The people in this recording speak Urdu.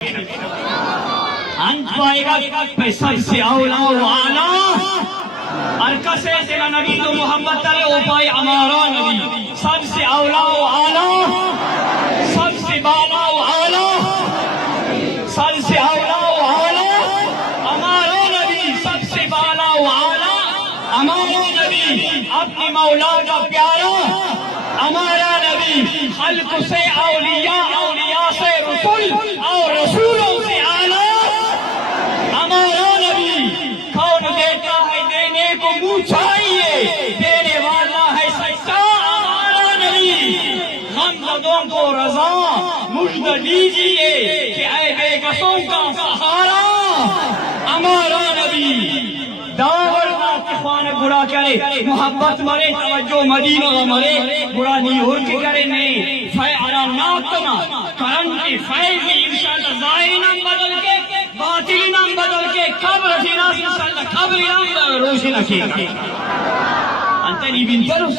انت پائے گا سب سے اولا و اعلیٰ اور کسے سے نبی تو محمد تلے او پائے ہمارا نبی سب سے اولا و اعلیٰ سب سے بالا و اعلیٰ سب سے اولا و اعلیٰ ہمارا نبی سب سے بالا و اعلیٰ ہمارا نبی اپنی مولا کا پیارا ہمارا نبی خلق سے اولیاء اولیاء سے رسول اور رسولوں سے اعلیٰ ہمارا نبی کون دیتا ہے دینے کو منہ چاہیے دینے والا ہے سچا ہمارا نبی غمزدوں کو رضا مجد دیجیے کہ اے بے کسوں کا سہارا ہمارا نبی داور خوانے برا کرے محبت مرے توجہ مدینہ مرے برا نہیں ہو کے کرے نہیں فیعلا ناکتنا کرن کی فیضی انشاءاللہ ظاہری نام بدل کے باطلی نام بدل کے قبر فینا سے انشاءاللہ قبر نام روشن رکھے گا انتنی بن ترس